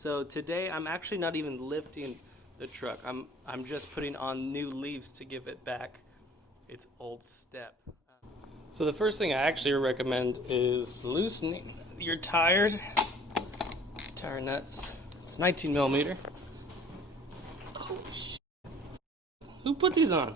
So today I'm actually not even lifting the truck. I'm just putting on new leaves to give it back its old step. So the first thing I actually recommend is loosening your tire nuts. It's 19 millimeter. Holy shit. Who put these on?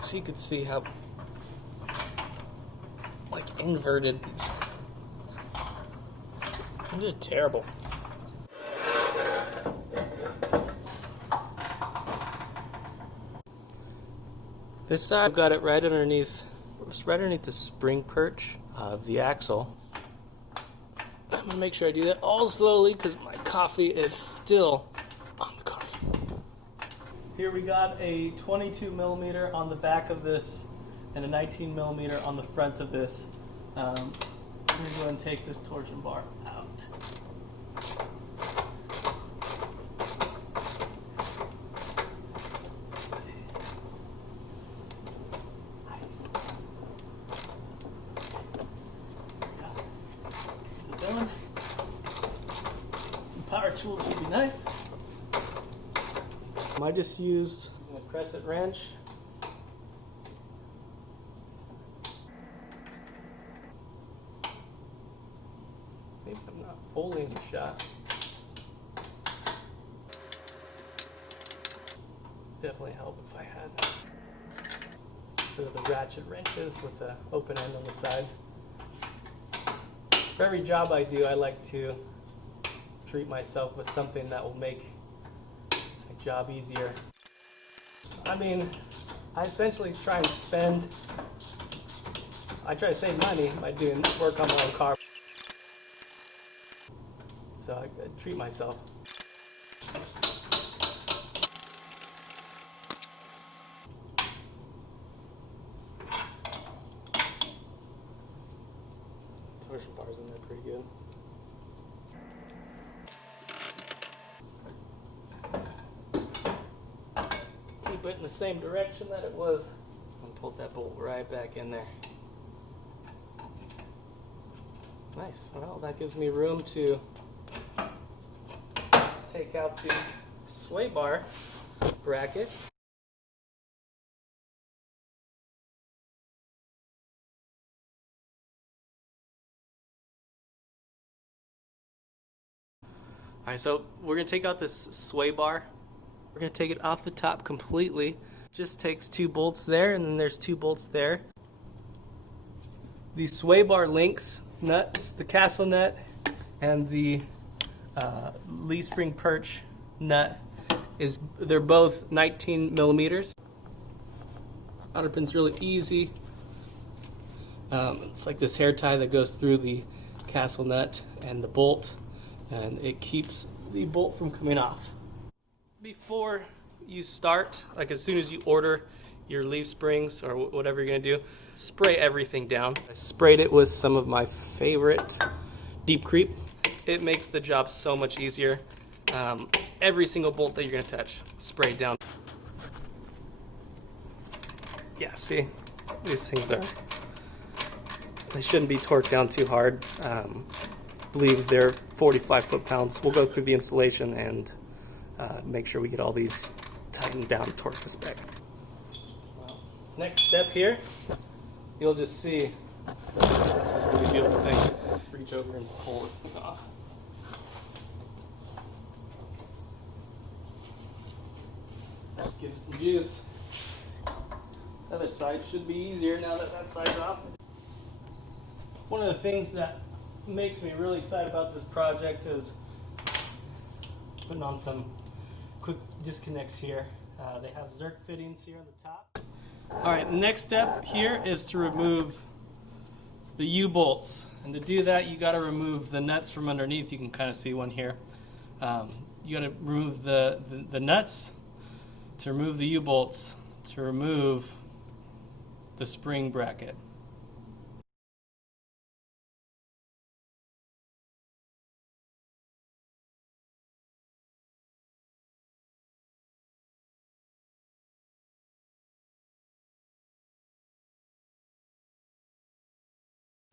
So you could see how like inverted these are terrible. This side I've got it right underneath the spring perch of the axle. I'm gonna make sure I do that all slowly because my coffee is still on the car. Here we got a 22 millimeter on the back of this and a 19 millimeter on the front of this. I'm going to go and take this torsion bar out. Some power tools would be nice. I just used a crescent wrench. Maybe I'm not fully in the shot. Definitely help if I had sort of the ratchet wrenches with the open end on the side. For every job I do, I like to treat myself with something that will make my job easier. I mean, I essentially try to save money by doing work on my own car. So I treat myself. Torsion bars in there pretty good. Keep it in the same direction that it was and pull that bolt right back in there. Nice. Well, that gives me room to take out the sway bar bracket. Alright, so we're going to take out this sway bar. We're going to take it off the top completely. Just takes 2 bolts there, and then there's 2 bolts there. The sway bar links nuts, the castle nut, and the leaf spring perch nut, they're both 19 millimeters. Outer pin's really easy. It's like this hair tie that goes through the castle nut and the bolt, and it keeps the bolt from coming off. Before you start, like as soon as you order your leaf springs or whatever you're gonna do, spray everything down. I sprayed it with some of my favorite Deep Creep. It makes the job so much easier. Every single bolt that you're gonna touch, spray down. Yeah, see, these things they shouldn't be torqued down too hard. I believe they're 45 foot-pounds. We'll go through the installation and make sure we get all these tightened down, torque to spec. Well, next step here, you'll just see this is a really beautiful thing. Reach over and pull this thing off. Just give it some juice. The other side should be easier now that that side's off. One of the things that makes me really excited about this project is putting on some quick disconnects here. They have Zerk fittings here on the top. Alright, next step here is to remove the U-bolts. And to do that, you got to remove the nuts from underneath. You can kind of see one here. You got to remove the nuts, to remove the U-bolts, to remove the spring bracket.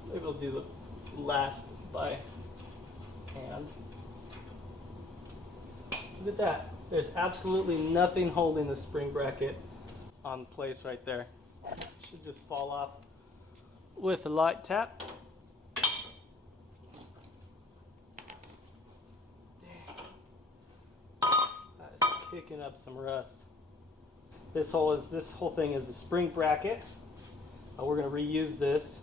Maybe we'll do last by hand. Look at that. There's absolutely nothing holding the spring bracket on place right there. Should just fall off with a light tap. That is kicking up some rust. This whole thing is the spring bracket. We're going to reuse this.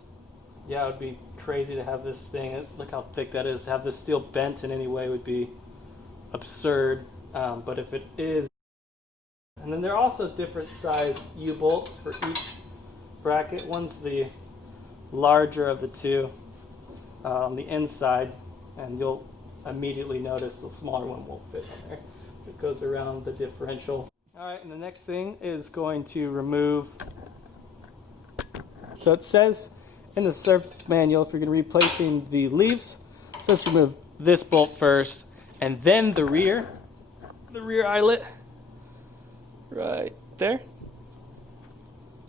Yeah, it would be crazy to have this thing. Look how thick that is. To have this steel bent in any way would be absurd. But if it is, and then there are also different size U-bolts for each bracket. One's the larger of the two on the inside, and you'll immediately notice the smaller one won't fit on there. It goes around the differential. All right, and the next thing is going to remove. So it says in the service manual, if you're going to be replacing the leaves, it says remove this bolt first, and then the rear eyelet right there.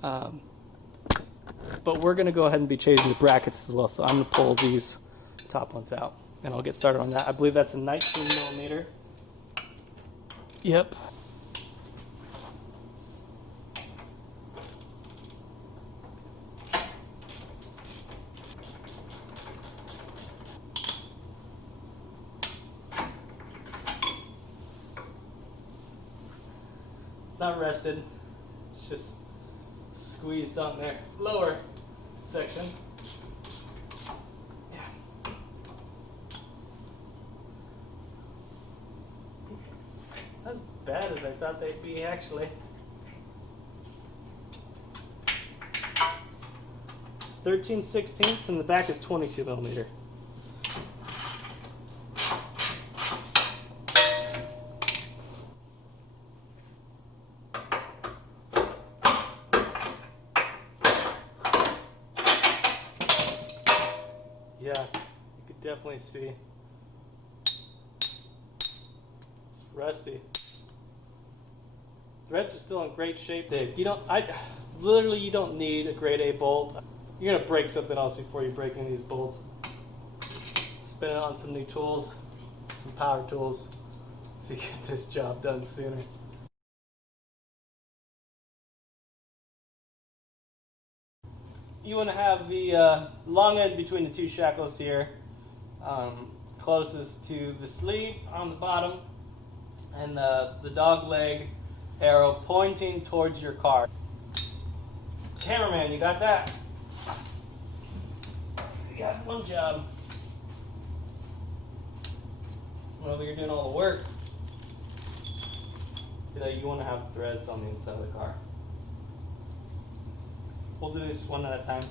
But we're going to go ahead and be changing the brackets as well, so I'm going to pull these top ones out, and I'll get started on that. I believe that's a 19 millimeter. Yep. Not rested, it's just squeezed on there. Lower section. Yeah. Not as bad as I thought they'd be, actually. It's 13/16 and the back is 22 millimeter. Yeah, you could definitely see it's rusty. Threads are still in great shape, Dave. You don't need a grade A bolt. You're gonna break something else before you break any of these bolts. Spin it on some new tools, some power tools, so you get this job done sooner. You want to have the long end between the two shackles here, closest to the sleeve on the bottom, and the dog leg arrow pointing towards your car. Cameraman, you got that? You got one job. Well, you're doing all the work. You want to have threads on the inside of the car. We'll do this one at a time.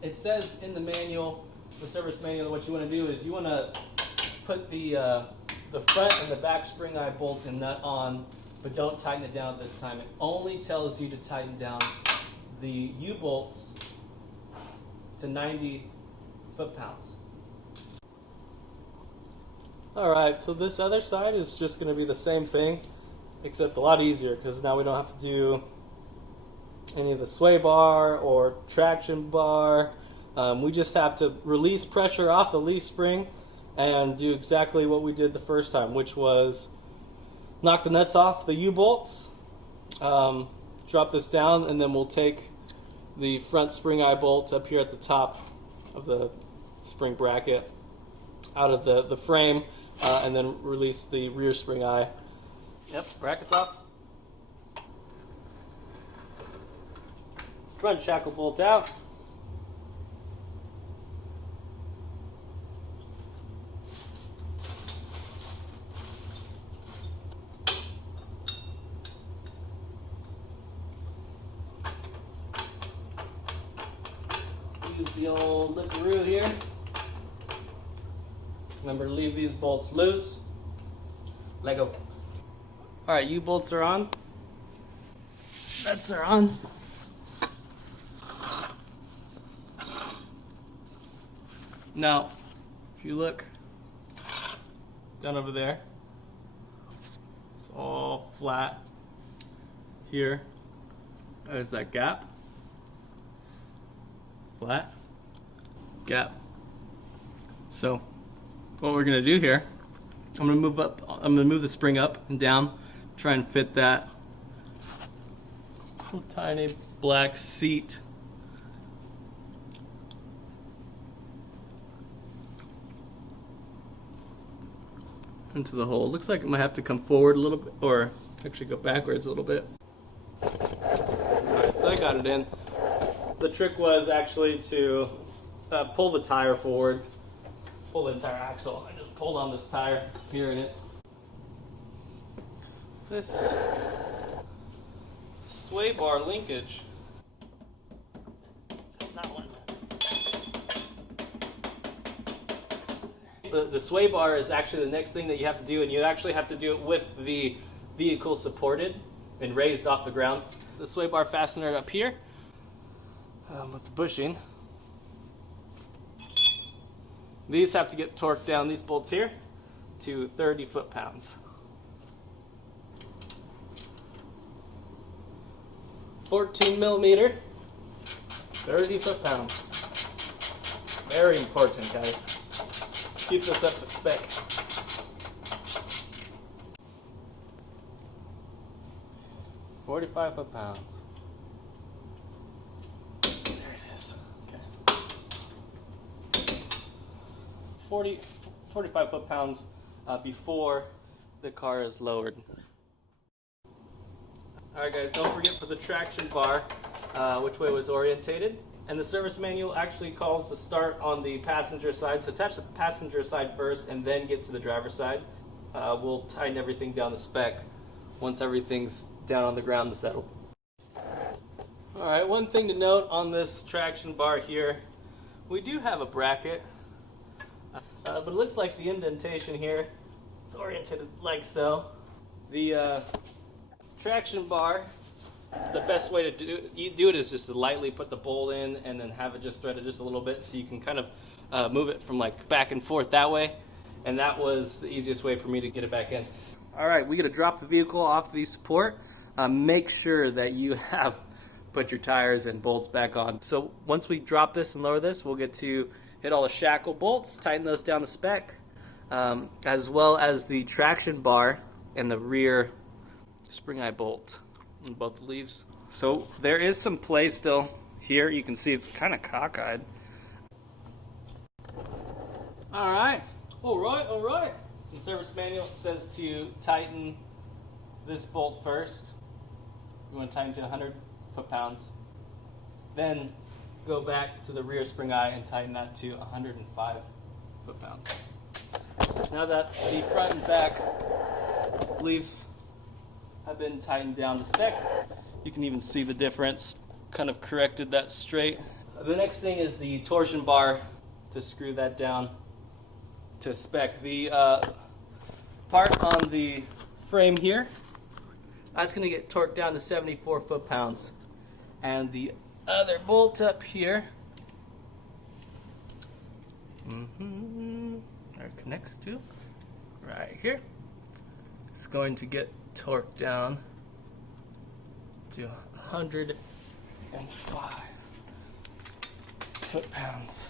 It says in the manual, the service manual, what you want to do is you want to put the front and the back spring eye bolt and nut on, but don't tighten it down at this time. It only tells you to tighten down the U-bolts to 90 foot-pounds. Alright, so this other side is just going to be the same thing, except a lot easier, because now we don't have to do any of the sway bar or traction bar. We just have to release pressure off the leaf spring and do exactly what we did the first time, which was knock the nuts off the U-bolts, drop this down, and then we'll take the front spring eye bolt up here at the top of the spring bracket out of the frame, and then release the rear spring eye. Yep, bracket's off. Front shackle bolt out. Use the old lip-a-roo here. Remember to leave these bolts loose. Let go. Alright, U-bolts are on. Nuts are on. Now, if you look, down over there. It's all flat. Here, there's that gap. Flat. Gap. So, what we're gonna do here, I'm gonna move the spring up and down, try and fit that little tiny black seat into the hole. Looks like it might have to come forward a little bit, or actually go backwards a little bit. Alright, so I got it in. The trick was actually to pull the tire forward, pull the entire axle. I just pulled on this tire here in it. This sway bar linkage. That's not one. The sway bar is actually the next thing that you have to do, and you actually have to do it with the vehicle supported and raised off the ground. The sway bar fastener up here with the bushing. These have to get torqued down, these bolts here, to 30 foot-pounds. 14 millimeter, 30 foot-pounds. Very important, guys. Keep this up to spec. $45 foot-pounds. There it is. Okay. 45 foot-pounds before the car is lowered. Alright guys, don't forget for the traction bar, which way it was orientated. And the service manual actually calls to start on the passenger side. So attach the passenger side first and then get to the driver's side. We'll tighten everything down to spec once everything's down on the ground and settled. Alright, one thing to note on this traction bar here, we do have a bracket, but it looks like the indentation here, it's oriented like so. The traction bar, the best way to do it is just to lightly put the bolt in and then have it just threaded just a little bit so you can kind of move it from like back and forth that way. And that was the easiest way for me to get it back in. Alright, we got to drop the vehicle off the support. Make sure that you have put your tires and bolts back on. So once we drop this and lower this, we'll get to hit all the shackle bolts, tighten those down to spec, as well as the traction bar and the rear spring eye bolt on both the leaves. So there is some play still here. You can see it's kind of cockeyed. Alright. Alright. The service manual says to tighten this bolt first. You want to tighten to 100 foot-pounds. Then go back to the rear spring eye and tighten that to 105 foot-pounds. Now that the front and back leaves have been tightened down to spec, you can even see the difference. Kind of corrected that straight. The next thing is the torsion bar to screw that down to spec. The part on the frame here, that's going to get torqued down to 74 foot-pounds. And the other bolt up here, there it connects to, right here, it's going to get torqued down to 105 foot-pounds.